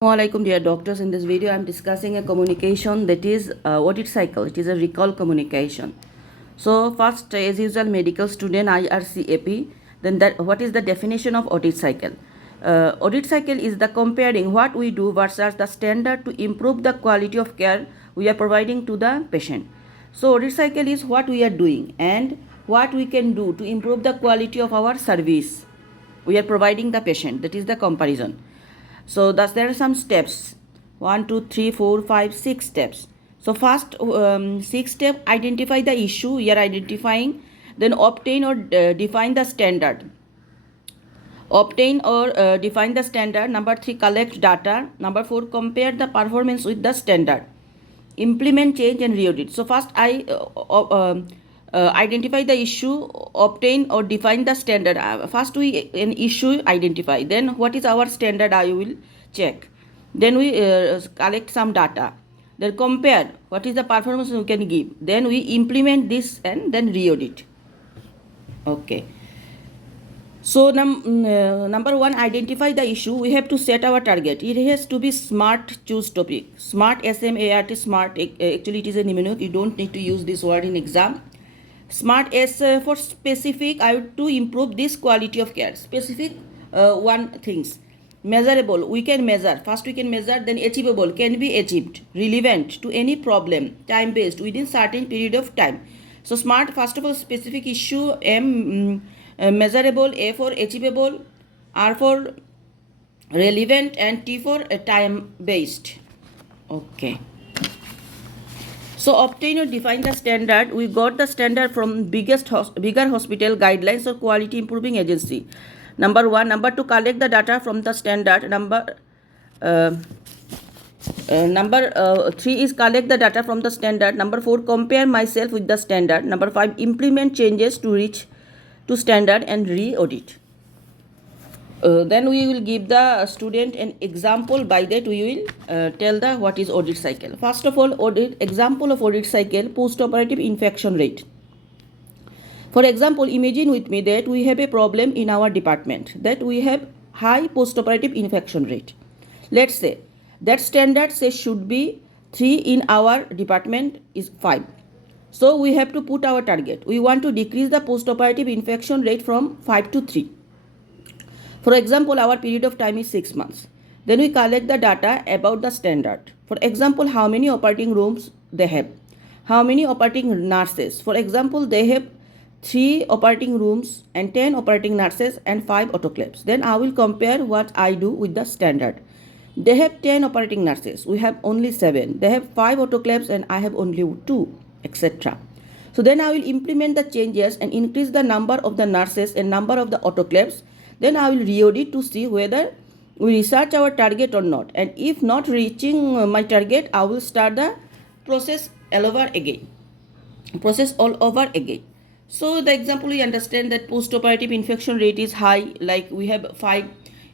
Assalamualaikum dear doctors. In this video I am discussing a communication that is audit cycle. It is a recall communication. So first, as usual, medical student IRCAP. Then that what is the definition of audit cycle? Audit cycle is the comparing what we do versus the standard to improve the quality of care we are providing to the patient. So audit cycle is what we are doing and what we can do to improve the quality of our service we are providing the patient. That is the comparison. So thus there are some steps 1, 2, 3, 4, 5, 6 steps. So first 6 step, identify the issue we are identifying, then obtain or define the standard. Obtain or define the standard. Number 3, collect data. Number 4, compare the performance with the standard. Implement change and re-audit. So first I identify the issue, obtain or define the standard. First we an issue identify, then what is our standard I will check, then we collect some data, then compare what is the performance we can give, then we implement this and then re-audit. Okay, so number 1, identify the issue. We have to set our target. It has to be smart. Choose topic. Smart, SMART, smart. Actually it is a mnemonic, you don't need to use this word in exam. Smart S for specific. I have to improve this quality of care. Specific one things. Measurable, we can measure. First we can measure, then achievable, can be achieved. Relevant to any problem. Time based, within certain period of time. So smart, first of all, specific issue. M measurable, A for achievable, R for relevant, and T for time based. Okay. So obtain or define the standard. We got the standard from bigger hospital guidelines or quality improving agency. Number 1. Number 2, collect the data from the standard. Number 3 is collect the data from the standard. Number 4, compare myself with the standard. Number 5, implement changes to reach to standard and re-audit. Then we will give the student an example. By that we will tell the what is audit cycle. First of all, audit example of audit cycle: post-operative infection rate. For example, imagine with me that we have a problem in our department, that we have high post-operative infection rate. Let's say that standard says should be 3, in our department is 5. So we have to put our target. We want to decrease the post-operative infection rate from 5 to 3. For example, our period of time is 6 months. Then we collect the data about the standard. For example, how many operating rooms they have, how many operating nurses. For example, they have 3 operating rooms and 10 operating nurses and 5 autoclaves. Then I will compare what I do with the standard. They have 10 operating nurses, we have only 7. They have 5 autoclaves and I have only 2, etc. So then I will implement the changes and increase the number of the nurses and number of the autoclaves. Then I will re-audit to see whether we research our target or not. And if not reaching my target, I will start the process all over again. So the example, we understand that post-operative infection rate is high. Like we have 5.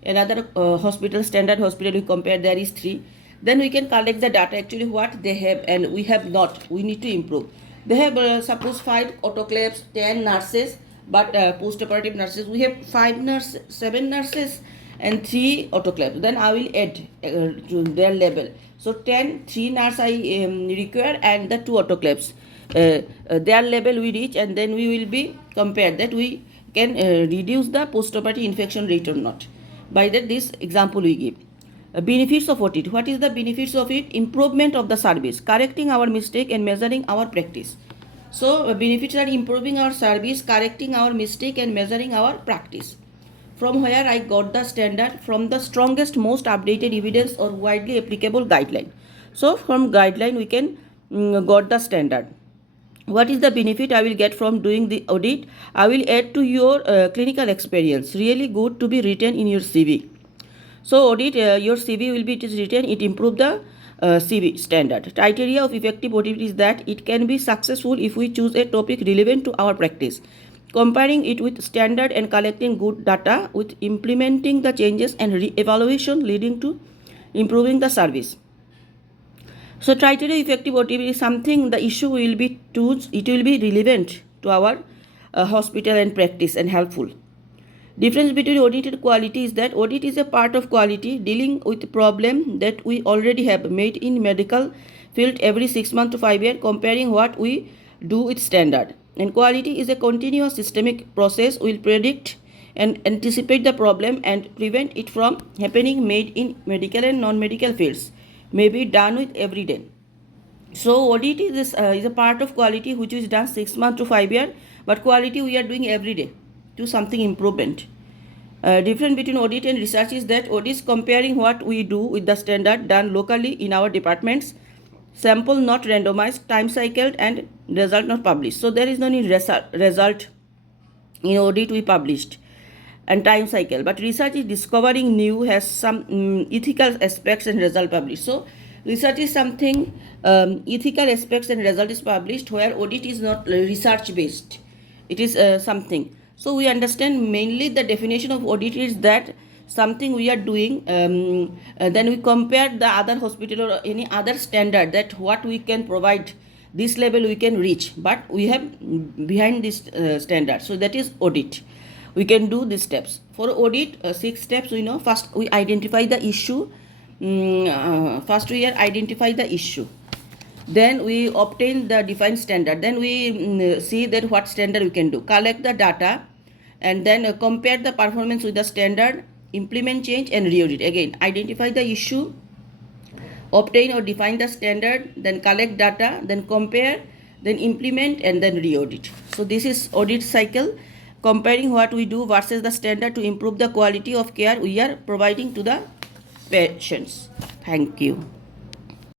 Another hospital, standard hospital, we compare, there is 3. Then we can collect the data, actually what they have and we have not. We need to improve. They have suppose 5 autoclaves, 10 nurses. But post-operative nurses, we have 7 nurses and 3 autoclaves. Then I will add to their level. So 3 nurses I require and the 2 autoclaves. Their level we reach, and then we will be compared that we can reduce the post-operative infection rate or not. By that, this example we give. Benefits of audit. What is the benefits of it? Improvement of the service, correcting our mistake and measuring our practice. So benefits are improving our service, correcting our mistake and measuring our practice. From where I got the standard? From the strongest, most updated evidence or widely applicable guideline. So from guideline we can got the standard. What is the benefit I will get from doing the audit? I will add to your clinical experience. Really good to be written in your CV. So audit, your CV will be written, it improve the CV standard. Criteria of effective audit is that it can be successful if we choose a topic relevant to our practice, comparing it with standard and collecting good data, with implementing the changes and re-evaluation leading to improving the service. So criteria effective audit is something, the issue will be choose, it will be relevant to our hospital and practice and helpful. Difference between audit and quality is that audit is a part of quality, dealing with problem that we already have made in medical field every 6 months to 5 years, comparing what we do with standard. And quality is a continuous systemic process, will predict and anticipate the problem and prevent it from happening, made in medical and non-medical fields, may be done with every day. So audit is a part of quality which is done 6 months to 5 years, but quality we are doing every day to something improvement. Difference between audit and research is that audit is comparing what we do with the standard done locally in our departments, sample not randomized, time cycled, and result not published. So there is no need result in audit we published and time cycle, but research is discovering new, has some ethical aspects and result published. So research is something ethical aspects and result is published, where audit is not research based, it is something. So we understand mainly the definition of audit is that something we are doing, then we compare the other hospital or any other standard, that what we can provide, this level we can reach, but we have behind this standard. So that is audit. We can do these steps. For audit, 6 steps we know. First we identify the issue. First we identify the issue. Then we obtain the defined standard. Then we see that what standard we can do. Collect the data and then compare the performance with the standard, implement change and re-audit. Again, identify the issue, obtain or define the standard, then collect data, then compare, then implement and then re-audit. So this is audit cycle, comparing what we do versus the standard to improve the quality of care we are providing to the patients. Thank you.